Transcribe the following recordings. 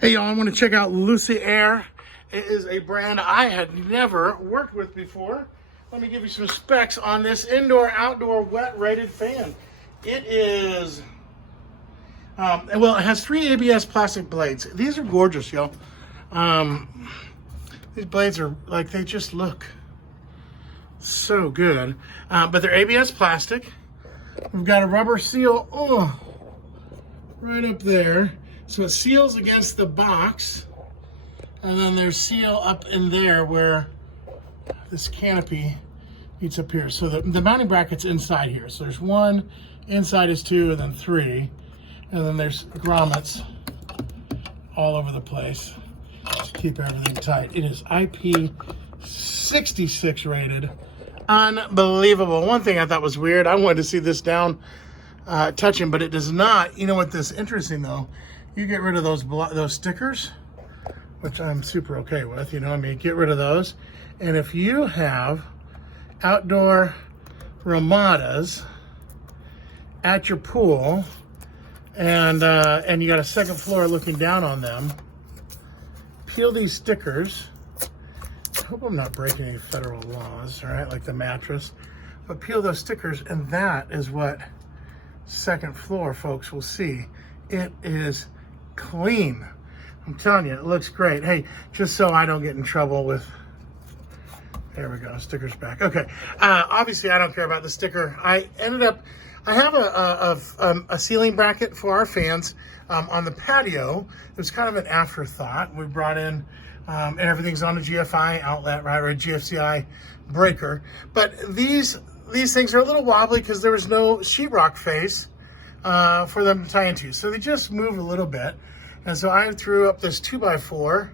Hey y'all, I want to check out Lucci Air. It is a brand I had never worked with before. Let me give you some specs on this indoor-outdoor wet-rated fan. It is, well, it has 3 ABS plastic blades. These are gorgeous, y'all. These blades are like, they just look so good. But they're ABS plastic. We've got a rubber seal, right up there. So it seals against the box. And then there's seal up in there where this canopy meets up here. So the mounting bracket's inside here. So there's 1, inside is 2, and then 3. And then there's grommets all over the place to keep everything tight. It is IP66 rated. Unbelievable. One thing I thought was weird, I wanted to see this down touching, but it does not. You know what this is interesting though? You get rid of those stickers, which I'm super okay with, you know, I mean, get rid of those. And if you have outdoor ramadas at your pool and you got a second floor looking down on them, peel these stickers. I hope I'm not breaking any federal laws, all right, like the mattress, but peel those stickers, and that is what second floor folks will see. It is clean. I'm telling you, it looks great. Hey, just so I don't get in trouble with, there we go, stickers back. Okay, obviously I don't care about the sticker. I have a ceiling bracket for our fans on the patio. It was kind of an afterthought. We brought in, and everything's on a GFI outlet, right, or a GFCI breaker. But these things are a little wobbly because there was no sheetrock face for them to tie into. So they just move a little bit. And so I threw up this 2x4.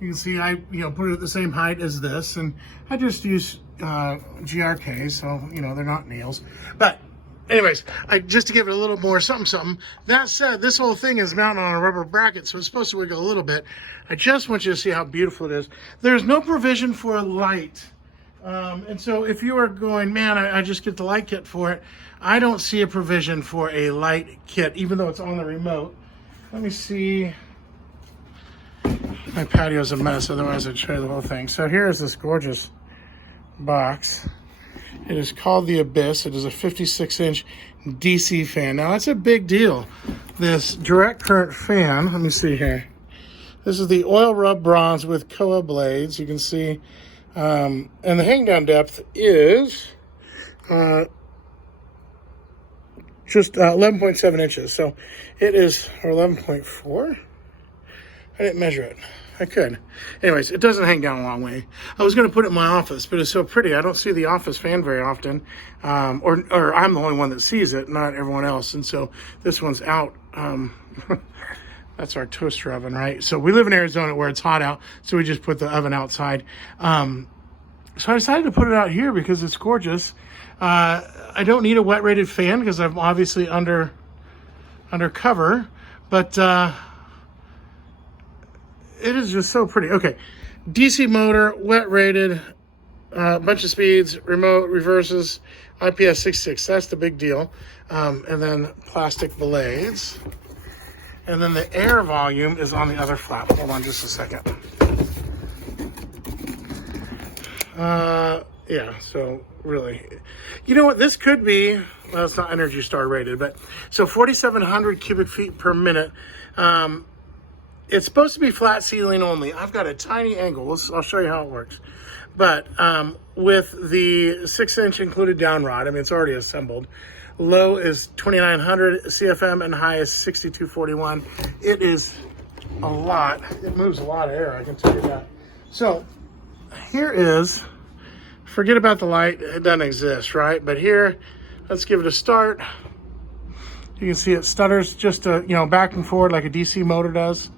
You can see I put it at the same height as this, and I just use GRK, so they're not nails. But anyways, just to give it a little more something. That said, this whole thing is mounted on a rubber bracket, so it's supposed to wiggle a little bit. I just want you to see how beautiful it is. There's no provision for a light. And so if you are going, man, I just get the light kit for it, I don't see a provision for a light kit, even though it's on the remote. Let me see. My patio's a mess, otherwise I'd show you the whole thing. So here's this gorgeous box. It is called the Abyss. It is a 56-inch DC fan. Now that's a big deal. This direct current fan, let me see here. This is the oil rub bronze with koa blades. You can see, and the hang down depth is just 11.7 inches. So it is, or 11.4. I didn't measure it. I could. Anyways, it doesn't hang down a long way. I was going to put it in my office, but it's so pretty. I don't see the office fan very often. Or I'm the only one that sees it, not everyone else. And so this one's out. That's our toaster oven, right? So we live in Arizona where it's hot out, so we just put the oven outside. So I decided to put it out here because it's gorgeous. I don't need a wet rated fan because I'm obviously under cover, but it is just so pretty. Okay, DC motor, wet rated, bunch of speeds, remote, reverses, IPS 66. That's the big deal. And then plastic blades. And then the air volume is on the other flap. Hold on just a second. Yeah, so really, you know what, this could be, well, it's not Energy Star rated, but so 4,700 cubic feet per minute. It's supposed to be flat ceiling only. I've got a tiny angle. I'll show you how it works. But with the 6-inch included down rod, I mean, it's already assembled. Low is 2,900 CFM and high is 6,241. It is a lot. It moves a lot of air, I can tell you that. So here is, forget about the light. It doesn't exist, right? But here, let's give it a start. You can see it stutters just back and forward like a DC motor does.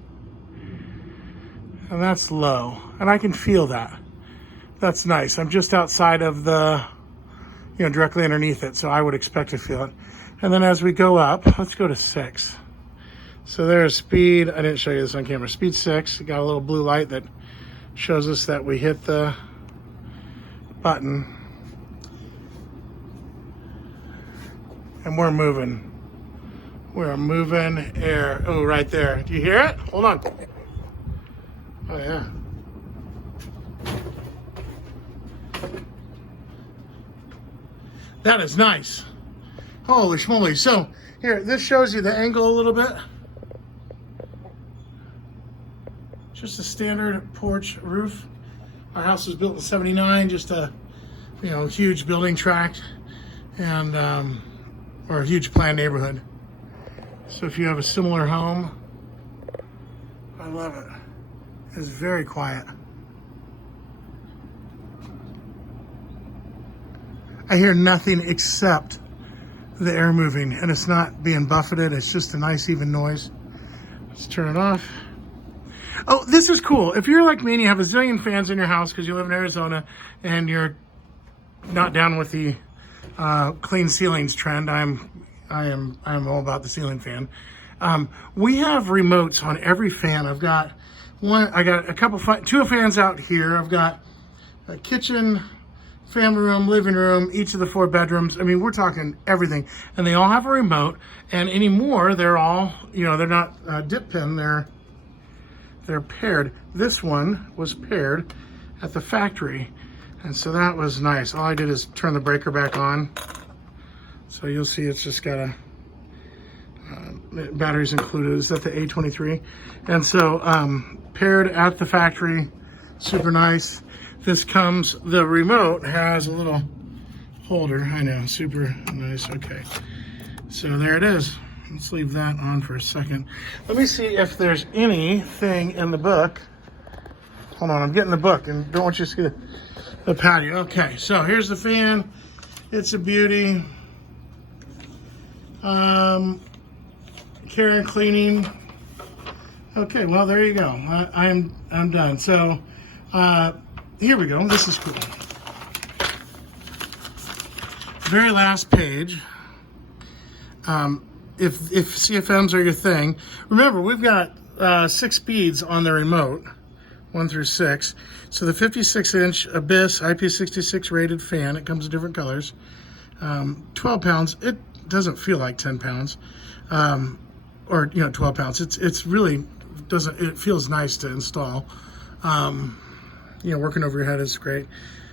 And that's low, and I can feel that. That's nice. I'm just outside of the, directly underneath it, so I would expect to feel it. And then as we go up, let's go to 6. So there's speed. I didn't show you this on camera. Speed 6. We got a little blue light that shows us that we hit the button. And we're moving. We're moving air. Oh, right there. Do you hear it? Hold on. Oh yeah. That is nice. Holy schmoly. So here, this shows you the angle a little bit. Just a standard porch roof. Our house was built in '79, just a huge building tract, and or a huge planned neighborhood. So if you have a similar home, I love it. It's very quiet. I hear nothing except the air moving, and it's not being buffeted. It's just a nice even noise. Let's turn it off. Oh, this is cool. If you're like me and you have a zillion fans in your house because you live in Arizona and you're not down with the clean ceilings trend, I'm all about the ceiling fan. We have remotes on every fan. I've got one. I got a couple, two fans out here. I've got a kitchen, family room, living room, each of the 4 bedrooms. I mean, we're talking everything, and they all have a remote. And anymore, they're all, they're not dip pin. They're paired. This one was paired at the factory, and so that was nice. All I did is turn the breaker back on. So you'll see it's just got a batteries included. Is that the A23? And so paired at the factory, super nice. This comes, the remote has a little holder. I know, super nice. Okay, so there it is. Let's leave that on for a second. Let me see if there's anything in the book. Hold on, I'm getting the book and don't want you to see the patio. Okay, so here's the fan. It's a beauty. Care and cleaning. Okay, well, there you go. I'm done. So here we go. This is cool. Very last page. If CFMs are your thing, remember we've got 6 speeds on the remote, 1 through 6. So the 56-inch Abyss IP66 rated fan, it comes in different colors, 12 pounds. It doesn't feel like 10 pounds, or 12 pounds. It's really doesn't. It feels nice to install. Working over your head is great.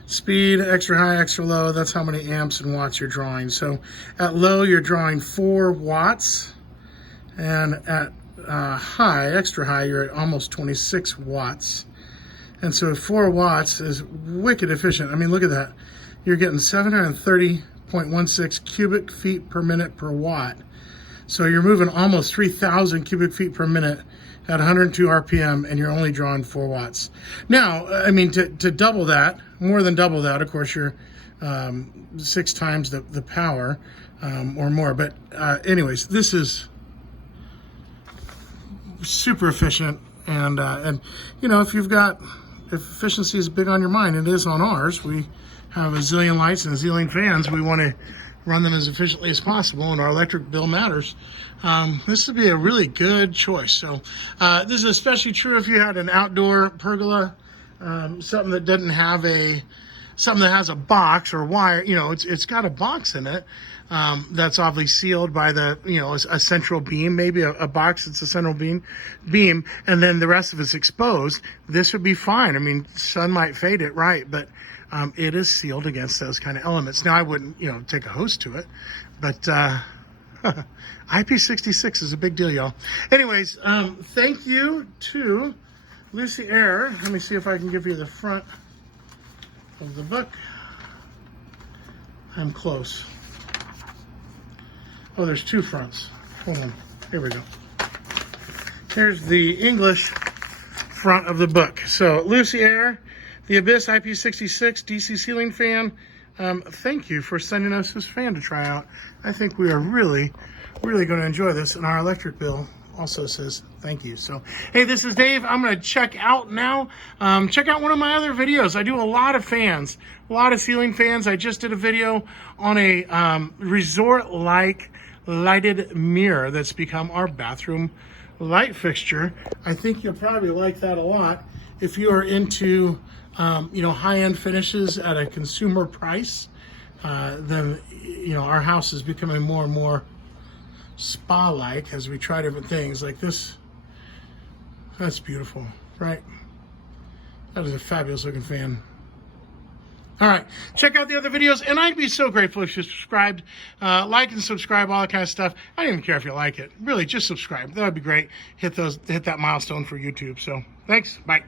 Speed, extra high, extra low, that's how many amps and watts you're drawing. So at low, you're drawing 4 watts. And at high, extra high, you're at almost 26 watts. And so 4 watts is wicked efficient. I mean, look at that. You're getting 730.16 cubic feet per minute per watt. So you're moving almost 3,000 cubic feet per minute at 102 RPM, and you're only drawing 4 watts. Now, I mean, to double that, more than double that, of course, you're 6 times the power or more. But anyways, this is super efficient. And if efficiency is big on your mind, it is on ours. We have a zillion lights and a zillion fans. We want to run them as efficiently as possible, and our electric bill matters. This would be a really good choice. So this is especially true if you had an outdoor pergola, something that doesn't have something that has a box or wire. It's got a box in it that's obviously sealed by a central beam, maybe a box that's a central beam, and then the rest of it's exposed. This would be fine. I mean, sun might fade it, right, but it is sealed against those kind of elements. Now, I wouldn't, take a hose to it, but IP66 is a big deal, y'all. Anyways, thank you to Lucci Air. Let me see if I can give you the front of the book. I'm close. Oh, there's 2 fronts. Hold on. Here we go. Here's the English front of the book. So, Lucci Air, the Abyss IP66 DC ceiling fan. Thank you for sending us this fan to try out. I think we are really, really going to enjoy this, and our electric bill also says thank you. So, hey, this is Dave. I'm going to check out now. Check out one of my other videos. I do a lot of fans, a lot of ceiling fans. I just did a video on a resort-like lighted mirror that's become our bathroom light fixture. I think you'll probably like that a lot if you are into high-end finishes at a consumer price. Then our house is becoming more and more spa-like as we try different things like this. That's beautiful, right? That is a fabulous looking fan. All right, check out the other videos, and I'd be so grateful if you subscribed, like and subscribe, all that kind of stuff. I don't even care if you like it. Really, just subscribe. That would be great. Hit that milestone for YouTube. So, thanks. Bye.